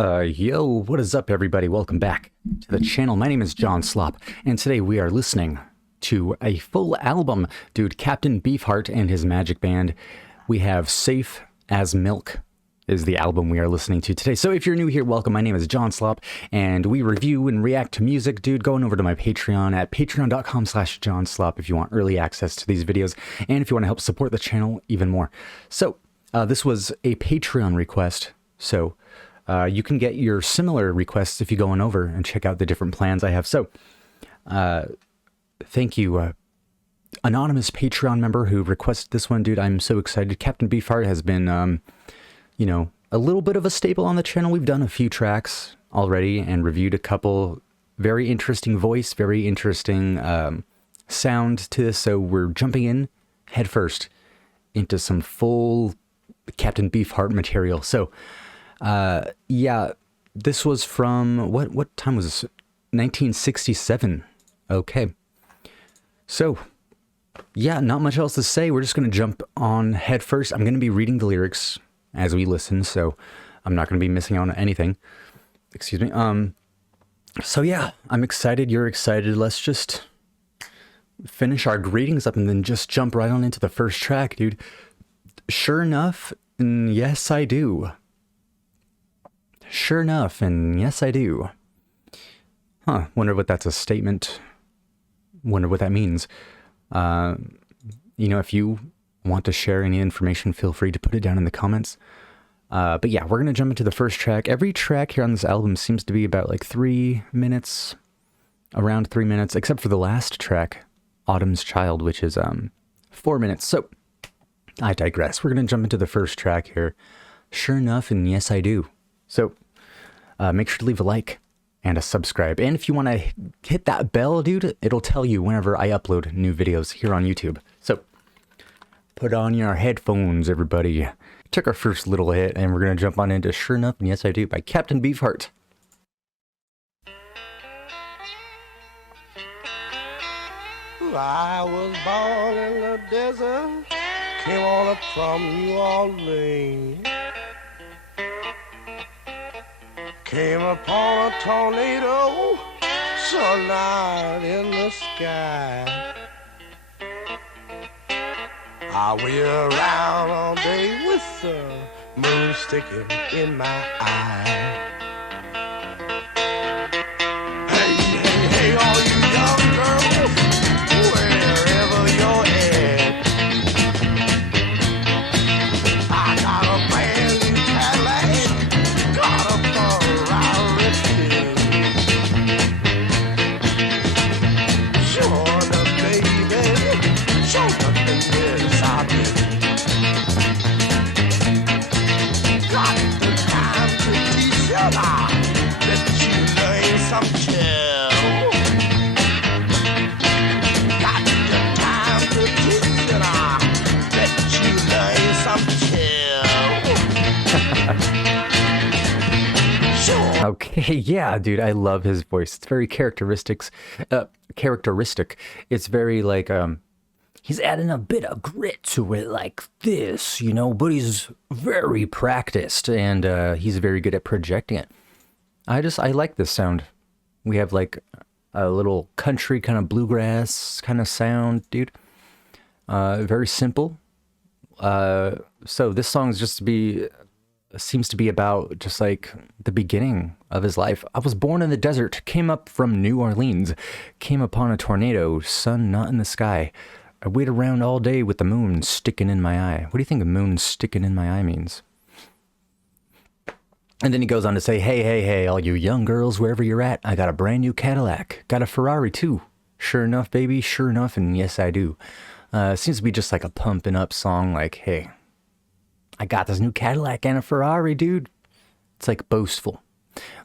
Yo, what is up, everybody? Welcome back to the channel. My name is John Slop, and today we are listening to a full album. Dude, Captain Beefheart and his magic band. We have Safe as Milk is the album we are listening to today. So if you're new here, welcome. My name is John Slop, and we review and react to music. Dude, go on over to my Patreon at patreon.com/johnslop if you want early access to these videos, and if you want to help support the channel even more. So, this was a Patreon request, so you can get your similar requests if you go on over and check out the different plans I have. So, thank you, anonymous Patreon member who requested this one. Dude, I'm so excited. Captain Beefheart has been, you know, a little bit of a staple on the channel. We've done a few tracks already and reviewed a couple. Very interesting voice, very interesting sound to this. So we're jumping in head first into some full Captain Beefheart material. So, yeah, this was from, what time was this? 1967. Okay. So, yeah, not much else to say. We're just going to jump on head first. I'm going to be reading the lyrics as we listen, so I'm not going to be missing out on anything. Excuse me. So yeah, I'm excited. You're excited. Let's just finish our greetings up and then just jump right on into the first track, dude. Sure enough, and yes, I do. Sure enough, and yes, I do. Huh, wonder what that's a statement. Wonder what that means. You know, if you want to share any information, feel free to put it down in the comments. But yeah, we're going to jump into the first track. Every track here on this album seems to be about like 3 minutes, around 3 minutes, except for the last track, Autumn's Child, which is 4 minutes. So, I digress. We're going to jump into the first track here. Sure enough, and yes, I do. So, make sure to leave a like and a subscribe. And if you want to hit that bell, dude, it'll tell you whenever I upload new videos here on YouTube. So, put on your headphones, everybody. Took our first little hit, and we're going to jump on into Sure Enough, and Yes I Do by Captain Beefheart. I was born in the desert, came on up from New Orleans. Came upon a tornado, sunlight in the sky. I wheel around all day with the moon sticking in my eye. Hey, hey, hey, all you young girls, wherever you're at, I got a brand new Cadillac, got a Ferrari too. Sure enough, baby, sure enough, baby. Got the time to teach you now, let you learn some chill. Got the time to teach you now, let you learn some chill. Sure. Okay, yeah, dude, I love his voice. It's very characteristic. It's very like, he's adding a bit of grit to it like this, you know, but he's very practiced, and he's very good at projecting it. I like this sound. We have like a little country kind of bluegrass kind of sound, dude. Very simple. So this song seems to be about just like the beginning of his life. I was born in the desert, came up from New Orleans, came upon a tornado, sun not in the sky. I wait around all day with the moon sticking in my eye. What do you think a moon sticking in my eye means? And then he goes on to say, hey, hey, hey, all you young girls, wherever you're at, I got a brand new Cadillac. Got a Ferrari too. Sure enough, baby, sure enough, and yes, I do. Seems to be just like a pumping up song like, hey, I got this new Cadillac and a Ferrari, dude. It's like boastful.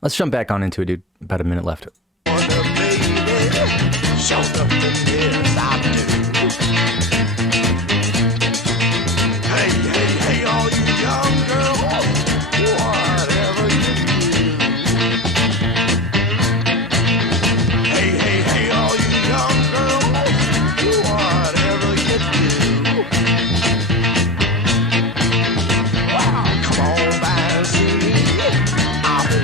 Let's jump back on into it, dude. About a minute left. Hey, hey, hey, all you young girls, whatever you do. Hey, hey, hey, all you young girls, whatever you do. Wow, come on by and see me. I'll be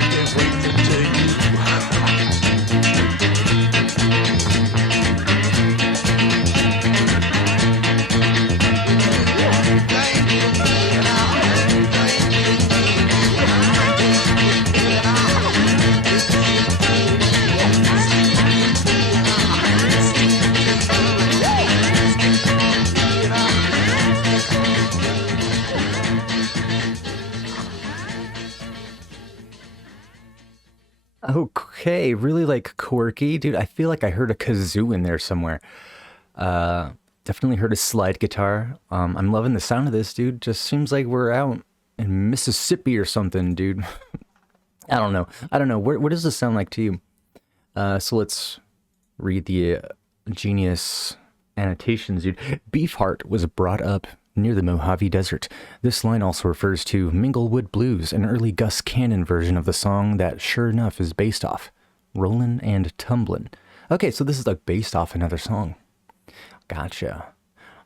Okay, really like quirky, dude. I feel like I heard a kazoo in there somewhere. Definitely heard a slide guitar. I'm loving the sound of this, dude. Just seems like we're out in Mississippi or something, dude. I don't know. I don't know. What does this sound like to you? So let's read the genius annotations, dude. Beefheart was brought up near the Mojave Desert. This line also refers to Minglewood Blues, an early Gus Cannon version of the song that sure enough is based off Rollin' and Tumblin'. Okay, so this is like based off another song. Gotcha.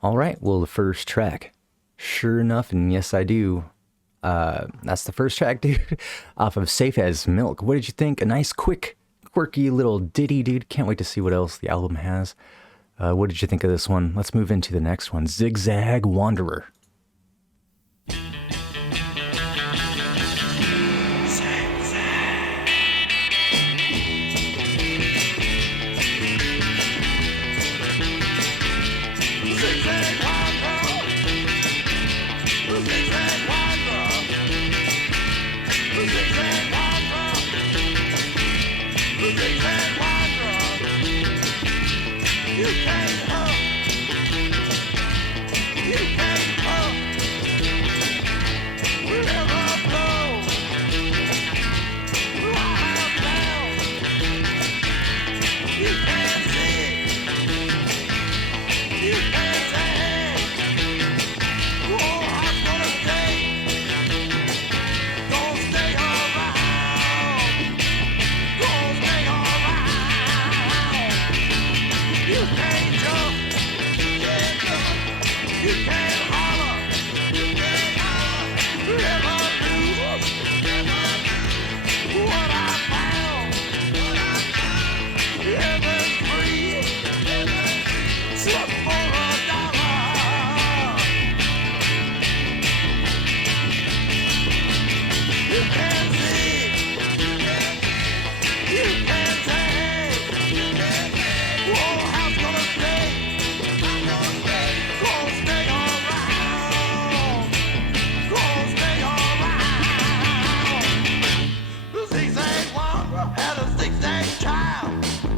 All right, well, the first track, sure enough, and yes, I do. That's the first track, dude, off of Safe as Milk. What did you think? A nice, quick, quirky little ditty, dude. Can't wait to see what else the album has. What did you think of this one? Let's move into the next one, Zigzag Wanderer.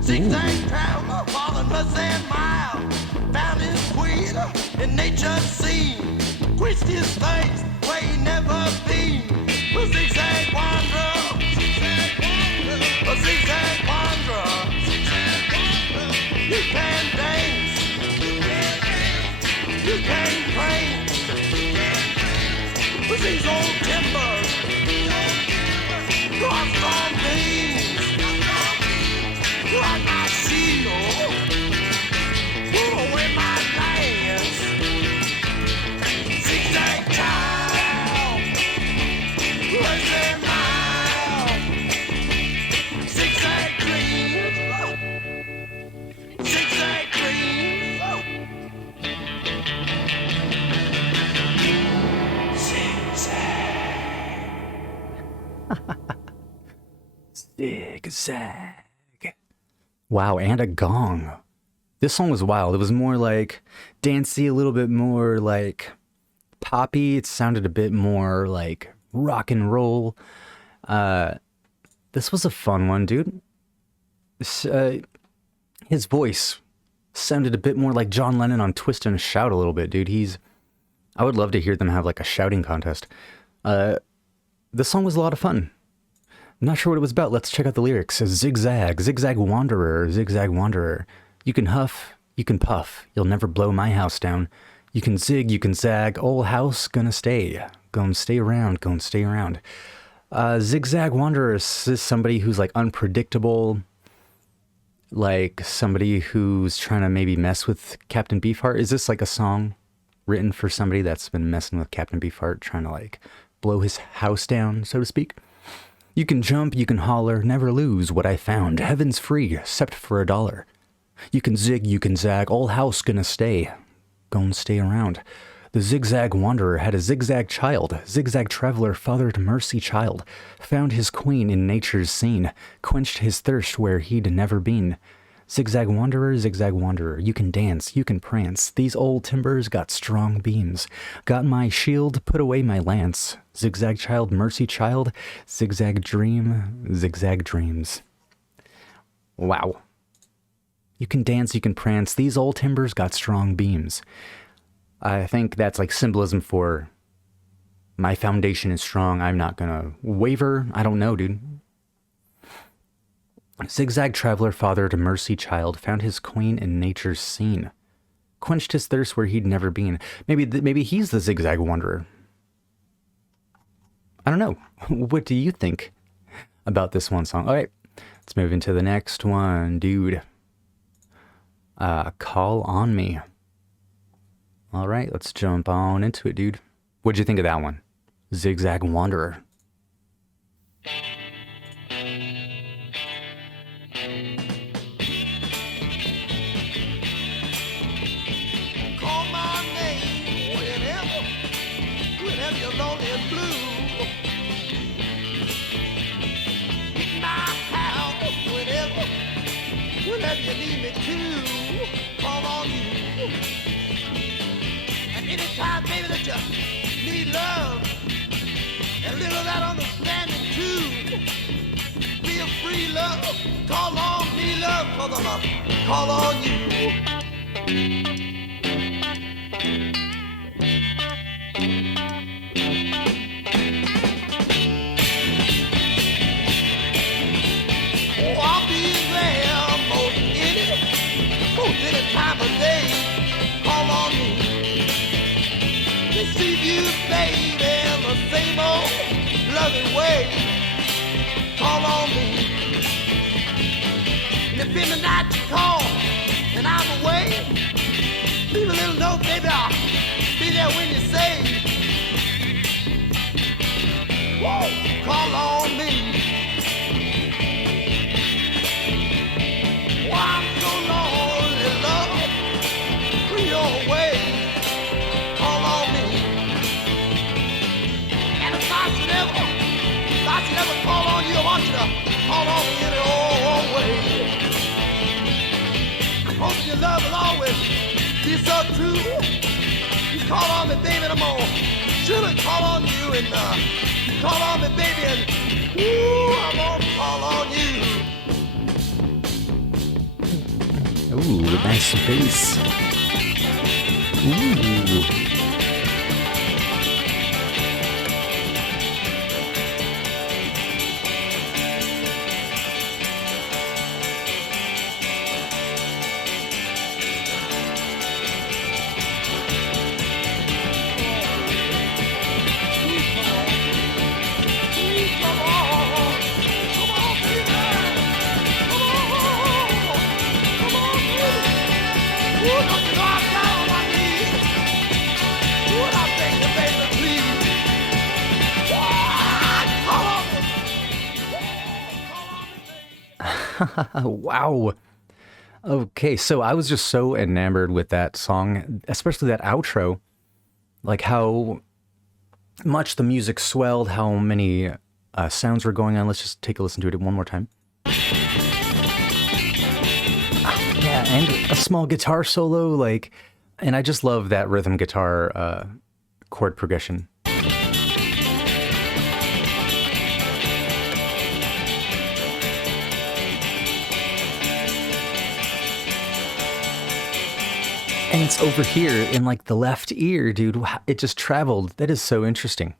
Zigzag traveler, falling and mile. Found his queen in nature's scene. Quenched his thirst where he never been. A zigzag wanderer, a zigzag wanderer. You can dance, you can prance. With these old timbers, crossed on beams. Like my shield, pull away my lance. Zigzag child, lazy mile. Zigzag dream, zigzag dream. Zigzag. Zigzag. Wow, and a gong. This song was wild. It was more like dancey, a little bit more like poppy. It sounded a bit more like rock and roll. This was a fun one, dude. His voice sounded a bit more like John Lennon on Twist and Shout a little bit, dude. I would love to hear them have like a shouting contest. This song was a lot of fun. I'm not sure what it was about. Let's check out the lyrics. Zigzag, zigzag wanderer, zigzag wanderer. You can huff, you can puff. You'll never blow my house down. You can zig, you can zag. Old house gonna stay. Gonna stay around, gonna stay around. Zigzag wanderer is somebody who's like unpredictable. Like somebody who's trying to maybe mess with Captain Beefheart. Is this like a song written for somebody that's been messing with Captain Beefheart, trying to like blow his house down, so to speak? You can jump, you can holler, never lose what I found. Heaven's free, except for $1. You can zig, you can zag, all house gonna stay. Gonna stay around. The zigzag wanderer had a zigzag child. Zigzag traveler fathered mercy child. Found his queen in nature's scene. Quenched his thirst where he'd never been. Zigzag Wanderer, Zigzag Wanderer, you can dance, you can prance. These old timbers got strong beams. Got my shield, put away my lance. Zigzag child, mercy child, zigzag dream, zigzag dreams. Wow. You can dance, you can prance. These old timbers got strong beams. I think that's like symbolism for my foundation is strong. I'm not gonna waver. I don't know, dude. Zigzag traveler, father to mercy child, found his queen in nature's scene. Quenched his thirst where he'd never been. Maybe he's the Zigzag Wanderer. I don't know. What do you think about this one song? All right, let's move into the next one, dude. Call on Me. All right, let's jump on into it, dude. What'd you think of that one? Zigzag Wanderer. Call my name whenever you're lonely and blue. Hit my house whenever you need me to. Call on you. And anytime, baby, that you need love and a little of that understanding too. Feel free, love. Call on me, love, for the love. Call on you. Oh, I'll be there most any time of day. Call on me. Receive you, baby, in the same old loving way. Call on me. And if in the night you call and I'm away, leave a little note, baby, I'll be there when you say, whoa, call on me. Oh, I'm so lonely, love, when you're away. Call on me. And if I should ever call on you, I want you to call on me in your own way. I hope your love will always be so true. You call on me, baby, and I'm gonna surely call on you, and you call on me, baby, and ooh, I'm gonna call on you. Ooh, nice bass. Ooh. Wow. Okay, so I was just so enamored with that song, especially that outro. Like how much the music swelled, how many sounds were going on. Let's just take a listen to it one more time. Yeah, and a small guitar solo, like, and I just love that rhythm guitar chord progression. And it's over here in like the left ear, dude. It just traveled. That is so interesting.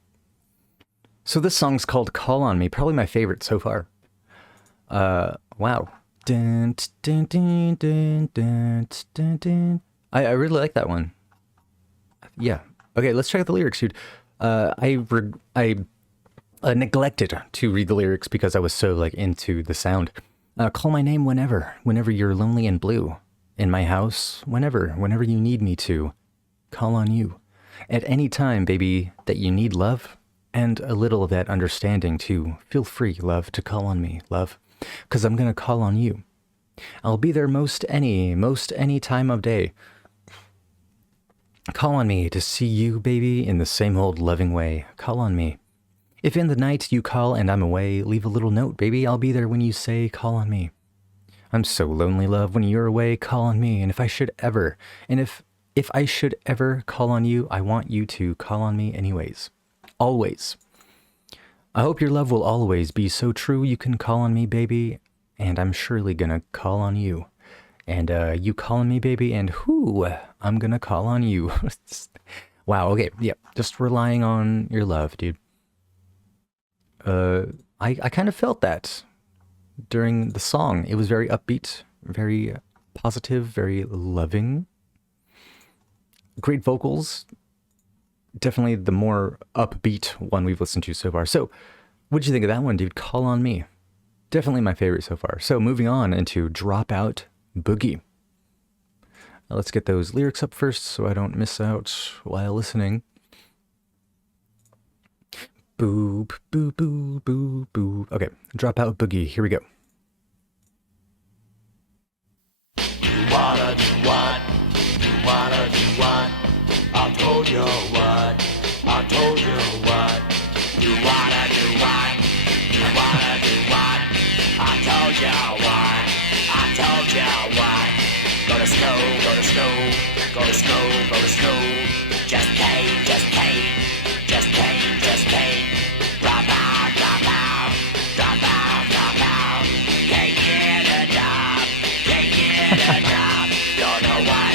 So this song's called Call on Me, probably my favorite so far. Wow. Dun, dun, dun, dun, dun, dun, dun. I really like that one. Yeah. Okay, let's check out the lyrics, dude. I neglected to read the lyrics because I was so like into the sound. Call my name whenever you're lonely and blue. In my house, whenever you need me to. Call on you. At any time, baby, that you need love and a little of that understanding too. Feel free, love, to call on me, love, 'cause I'm gonna call on you. I'll be there most any time of day. Call on me to see you, baby, in the same old loving way. Call on me. If in the night you call and I'm away, leave a little note, baby. I'll be there when you say, call on me. I'm so lonely, love. When you're away, call on me. And if I should ever call on you, I want you to call on me anyways. Always. I hope your love will always be so true you can call on me, baby, and I'm surely gonna call on you. And you call on me, baby, and I'm gonna call on you. Wow, okay, yeah, just relying on your love, dude. I kind of felt that during the song. It was very upbeat, very positive, very loving. Great vocals. Definitely the more upbeat one we've listened to so far. So, what'd you think of that one, dude? Call on me. Definitely my favorite so far. So, moving on into Dropout Boogie. Let's get those lyrics up first so I don't miss out while listening. Boop, boop, boop, boop, boop. Okay, Dropout Boogie. Here we go. You wanna do what? You wanna do what? I told you what? I told you what? You wanna do what? You wanna do what? I told you what? I told you what? Go to school, go to school, go to school, go to school. Just pay, just pay, just pay, just pay. Drop out, drop out, drop out, drop out. Can't get a job, can't get a job. Don't know what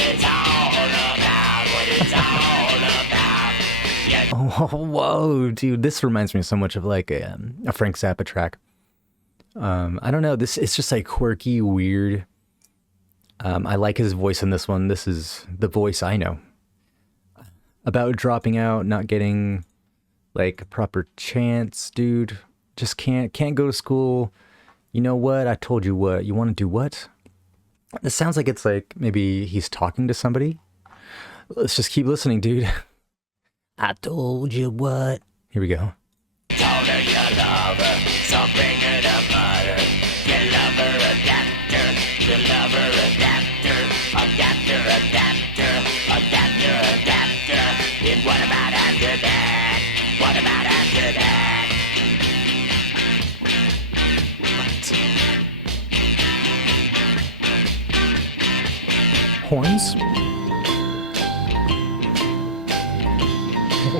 it's all about, what it's all about. Yeah. Oh, whoa, dude, this reminds me so much of like a Frank Zappa track. I don't know, it's just like quirky, weird. I like his voice in this one. This is the voice I know. About dropping out, not getting like a proper chance, dude. Just can't go to school. You know what? I told you what. You want to do what? This sounds like it's like maybe he's talking to somebody. Let's just keep listening, dude. I told you what. Here we go. Told her you love her, so bring her the butter. You love her, adapter. You love her, adapter. Adapter, adapter. Adapter, adapter. And what about after that? What about after that? Horns?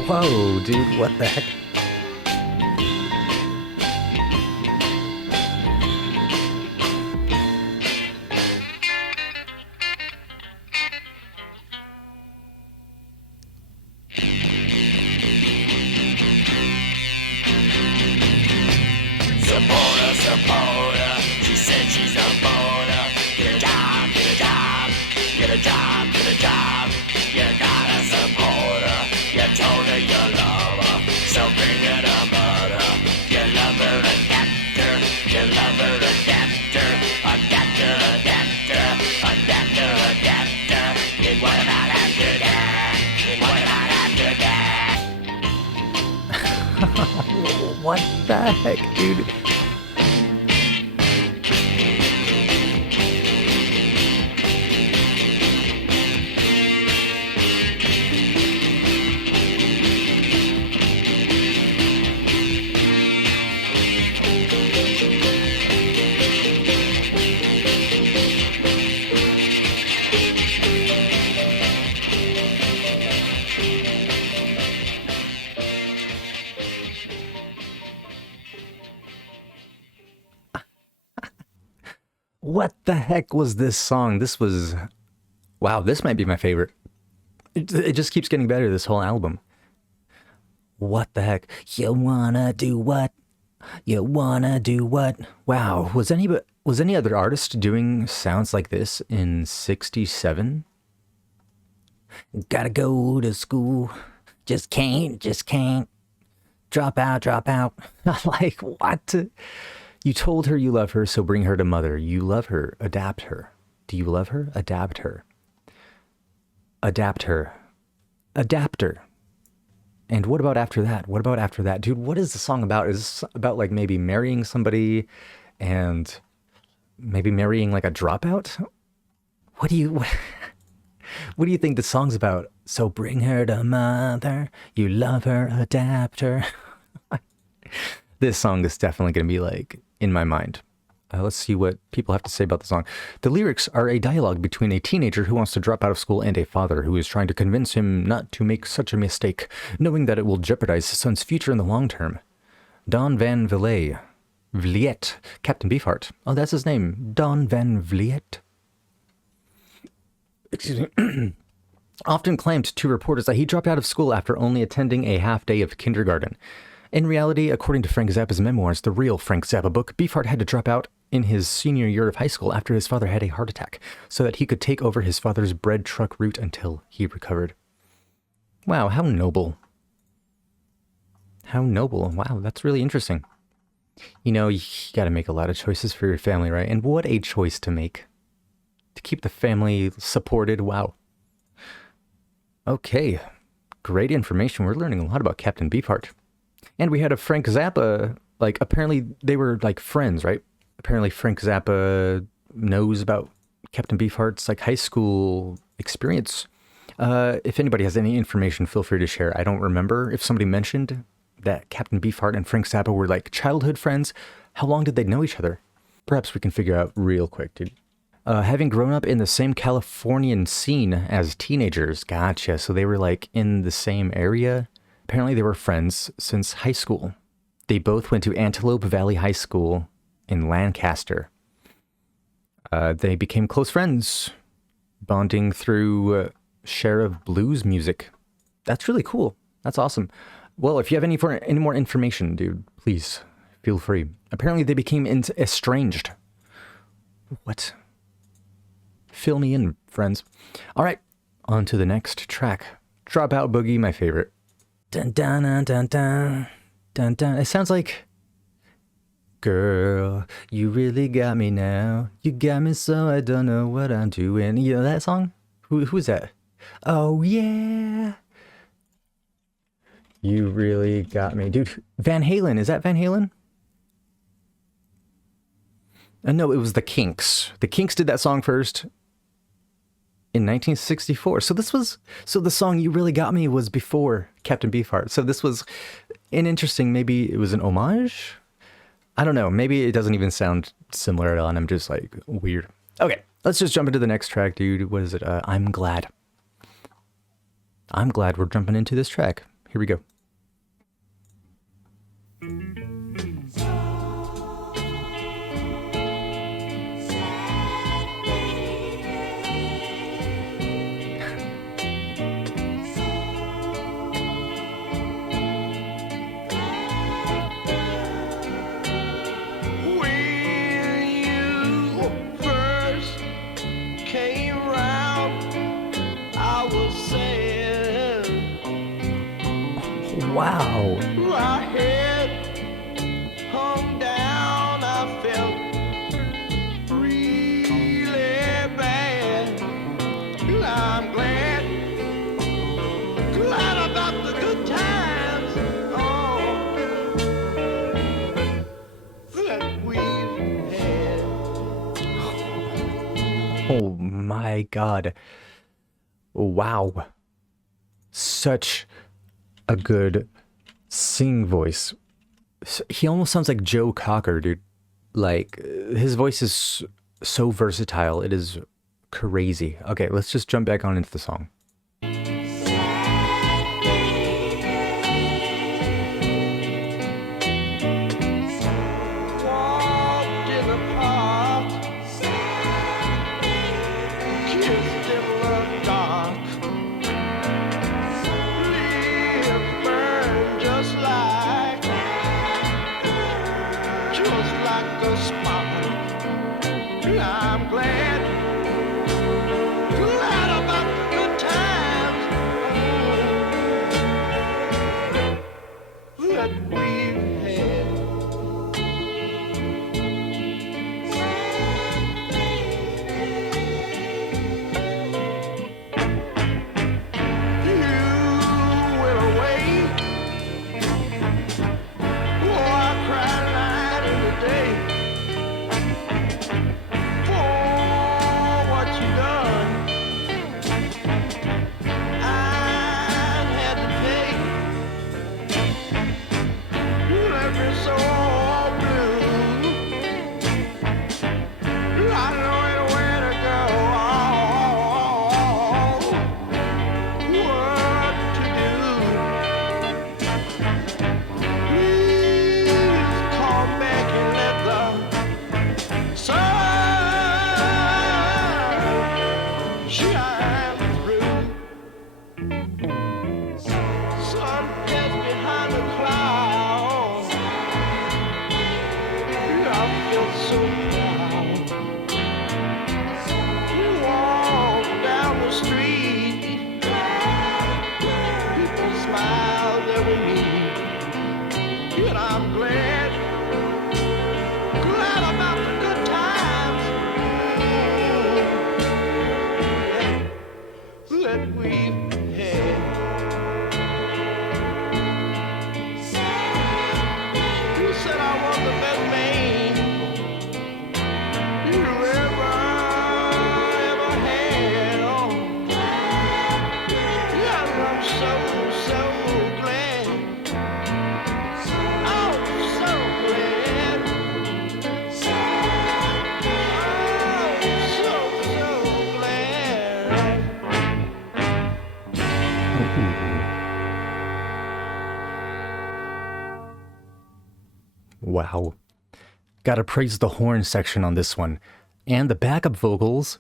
Whoa, dude, what the heck? Supporter. She said she's a boner. Get a job, get a job. Get a job, get a job. You gotta support her. You told her you love her, so bring her the butter. You love her, adapter. You love her, adapter. Adapter, adapter. Adapter, adapter. And what about after that? And what about after that? What the heck, dude? What the heck was this song? This was... Wow, this might be my favorite. It just keeps getting better, this whole album. What the heck? You wanna do what? You wanna do what? Wow, was any other artist doing sounds like this in 67? Gotta go to school. Just can't. Drop out. Like, what? You told her you love her, so bring her to mother. You love her, adapt her. Do you love her? Adapt her. Adapt her. Adapter. And what about after that? What about after that? Dude, what is the song about? Is this about like maybe marrying somebody and maybe marrying like a dropout? What do you think the song's about? So bring her to mother. You love her, adapt her. This song is definitely going to be like in my mind. Let's see what people have to say about the song. The lyrics are a dialogue between a teenager who wants to drop out of school and a father who is trying to convince him not to make such a mistake, knowing that it will jeopardize his son's future in the long term. Don Van Vliet, Captain Beefheart. Oh, that's his name. Don Van Vliet. Excuse me. Often claimed to reporters that he dropped out of school after only attending a half day of kindergarten. In reality, according to Frank Zappa's memoirs, the real Frank Zappa book, Beefheart had to drop out in his senior year of high school after his father had a heart attack, so that he could take over his father's bread truck route until he recovered. Wow, how noble. How noble. Wow, that's really interesting. You know, you gotta make a lot of choices for your family, right? And what a choice to make. To keep the family supported, wow. Okay, great information. We're learning a lot about Captain Beefheart. And we had a Frank Zappa, like, apparently they were, like, friends, right? Apparently Frank Zappa knows about Captain Beefheart's, like, high school experience. If anybody has any information, feel free to share. I don't remember if somebody mentioned that Captain Beefheart and Frank Zappa were, like, childhood friends. How long did they know each other? Perhaps we can figure out real quick, dude. Having grown up in the same Californian scene as teenagers. Gotcha. So they were, like, in the same area. Apparently they were friends since high school. They both went to Antelope Valley High School in Lancaster. They became close friends, bonding through share of blues music. That's really cool. That's awesome. Well, if you have any more information, dude, please feel free. Apparently they became estranged. What? Fill me in, friends. All right, on to the next track. Dropout Boogie, my favorite. Dun dun dun dun dun dun dun. It sounds like, girl, you really got me now. You got me so I don't know what I'm doing. You know that song? Who is that? Oh yeah. You really got me, dude. Van Halen, is that Van Halen? No, it was the Kinks. The Kinks did that song first in 1964. So the song You Really Got Me was before Captain Beefheart. So this was an interesting, maybe it was an homage? I don't know. Maybe it doesn't even sound similar at all, and I'm just like, weird. Okay, let's just jump into the next track, dude. What is it? I'm Glad. I'm glad we're jumping into this track. Here we go. Wow. My head hung down, I felt really bad. I'm glad about the good times, that we've had. Oh my God. Wow. Such a good sing voice. He almost sounds like Joe Cocker, dude. Like, his voice is so versatile. It is crazy. Okay, let's just jump back on into the song. Walked in the park, kissed in the dark. Like a spark. I'm glad about the good times. I'm glad, glad about the good times that we've had. You said I was the best man you ever had. Oh, yes, I'm so glad. Oh, so glad. Wow. Gotta praise the horn section on this one. And the backup vocals.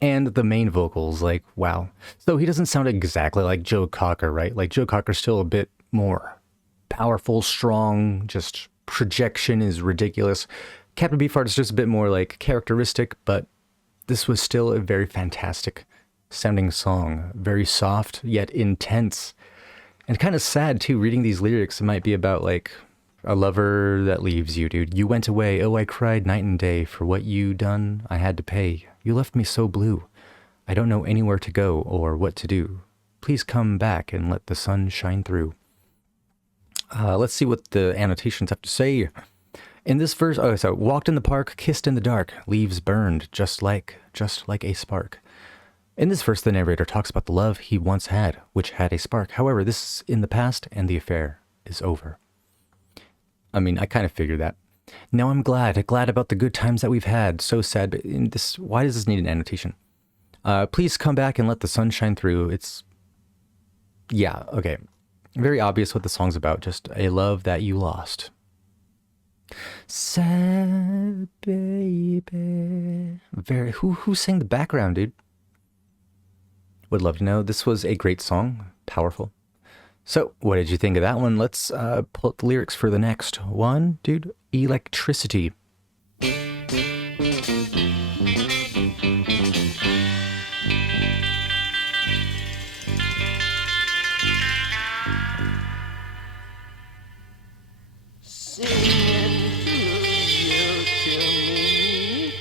And the main vocals. Like, wow. So he doesn't sound exactly like Joe Cocker, right? Like, Joe Cocker's still a bit more powerful, strong, just projection is ridiculous. Captain Beefheart is just a bit more, like, characteristic, but this was still a very fantastic sounding song. Very soft, yet intense. And kind of sad, too, reading these lyrics. It might be about, like, a lover that leaves you, dude. You went away, oh, I cried night and day. For what you done, I had to pay. You left me so blue. I don't know anywhere to go or what to do. Please come back and let the sun shine through. Let's see what the annotations have to say. In this verse, walked in the park, kissed in the dark, leaves burned, just like a spark. In this verse, the narrator talks about the love he once had, which had a spark. However, this is in the past and the affair is over. I mean, I kind of figured that. Now I'm glad about the good times that we've had. So sad, but in this, why does this need an annotation? Please come back and let the sun shine through. It's, yeah, okay. Very obvious what the song's about. Just a love that you lost. Sad baby. Who sang the background, dude? Would love to know. This was a great song. Powerful. So, what did you think of that one? Let's pull up the lyrics for the next one, dude. Electricity. Singing you to me,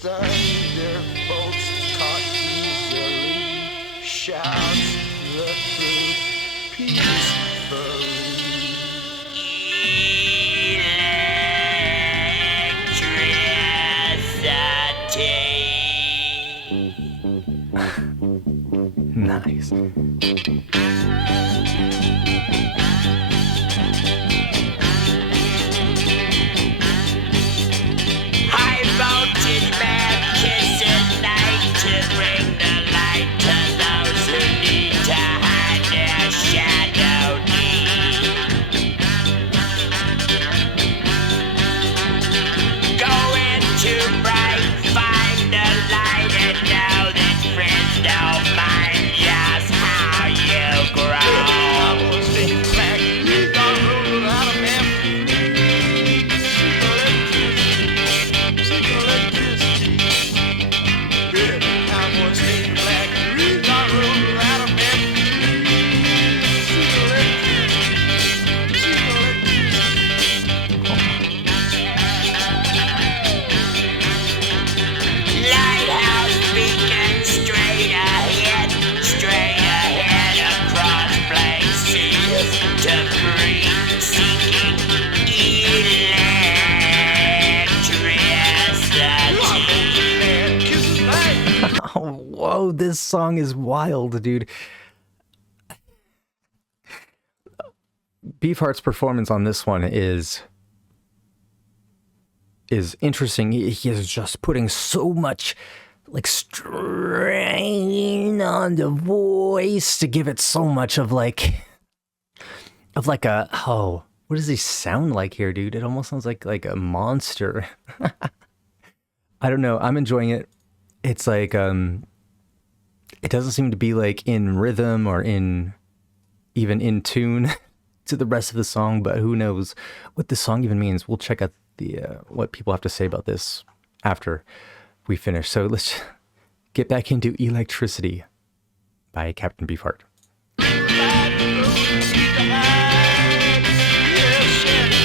thunderbolts caught easily, shouts the truth peacefully. Nice. High voltage man kisses night to bring the light to those who need to hide their shadow deep. Go into bright, find the light, and know that friends don't mind just how you grow. Lighthouse beacon straight ahead across blank seas to free seeking electricity. Oh, whoa, this song is wild, dude. Beefheart's performance on this one is interesting. He is just putting so much like strain on the voice to give it so much of like a, oh, what does he sound like here, dude? It almost sounds like a monster. I don't know. I'm enjoying it. It's like it doesn't seem to be like in rhythm or even in tune to the rest of the song, but who knows what this song even means. We'll check out the what people have to say about this after we finish. So let's get back into Electricity by Captain Beefheart. Yes,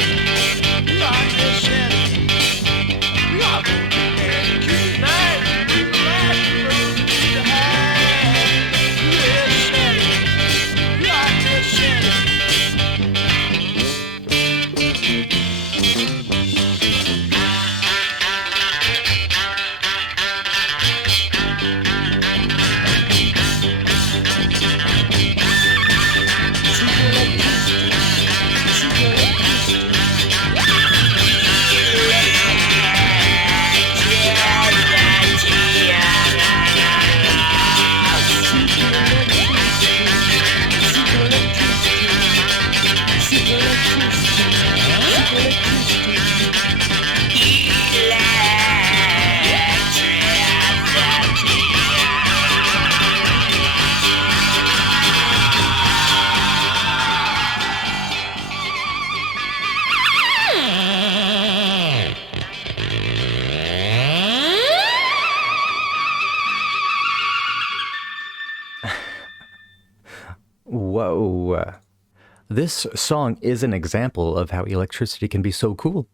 This song is an example of how electricity can be so cool.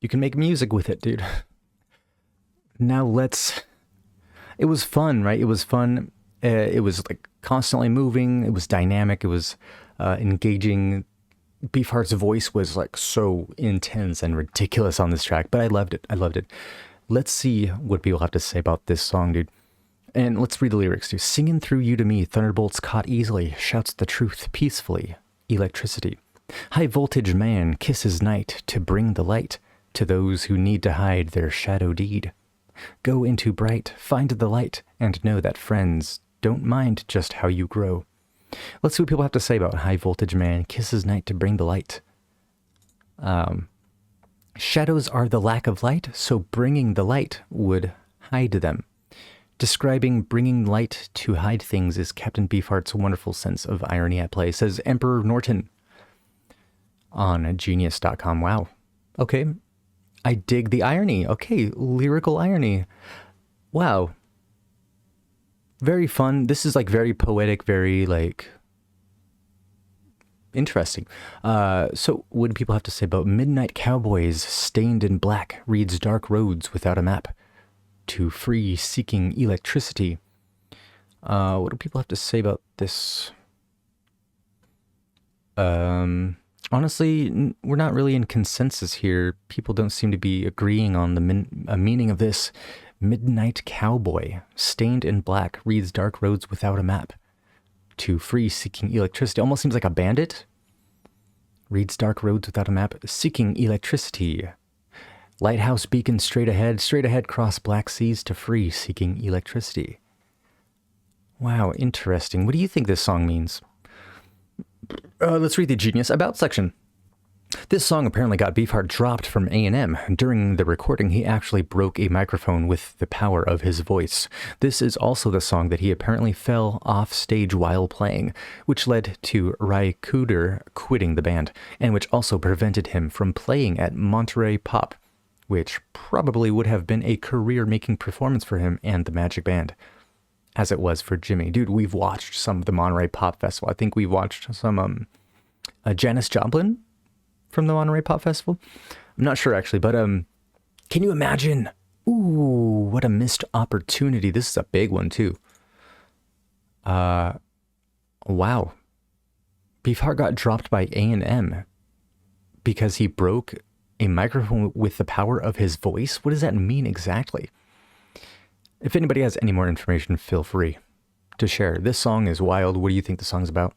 You can make music with it, dude. Now it was fun, right? It was fun. It was like constantly moving. It was dynamic. It was engaging. Beefheart's voice was like so intense and ridiculous on this track, but I loved it. I loved it. Let's see what people have to say about this song, dude. And let's read the lyrics, dude. Singing through you to me, thunderbolts caught easily, shouts the truth peacefully, electricity. High voltage man kisses night to bring the light to those who need to hide their shadow deed. Go into bright, find the light, and know that friends don't mind just how you grow. Let's see what people have to say about high voltage man kisses night to bring the light. Shadows are the lack of light, so bringing the light would hide them. Describing bringing light to hide things is Captain Beefheart's wonderful sense of irony at play, says Emperor Norton on Genius.com. Wow. Okay. I dig the irony. Okay. Lyrical irony. Wow. Very fun. This is like very poetic, very like interesting. So what do people have to say about midnight cowboys stained in black reads dark roads without a map to free seeking electricity? What do people have to say about this? Honestly, we're not really in consensus here. People don't seem to be agreeing on the meaning of this. Midnight cowboy, stained in black, reads dark roads without a map to free seeking electricity. Almost seems like a bandit. Reads dark roads without a map, seeking electricity. Lighthouse beacon straight ahead, cross black seas to free seeking electricity. Wow, interesting. What do you think this song means? Let's read the Genius About section. This song apparently got Beefheart dropped from A&M. During the recording, he actually broke a microphone with the power of his voice. This is also the song that he apparently fell off stage while playing, which led to Ry Cooder quitting the band, and which also prevented him from playing at Monterey Pop, which probably would have been a career-making performance for him and the Magic Band, as it was for Jimmy. Dude, we've watched some of the Monterey Pop Festival. I think we watched some Janis Joplin from the Monterey Pop Festival. I'm not sure actually, but can you imagine? Ooh, what a missed opportunity. This is a big one too. Wow. Beefheart got dropped by A&M because he broke a microphone with the power of his voice. What does that mean exactly? If anybody has any more information, feel free to share. This song is wild. What do you think the song's about?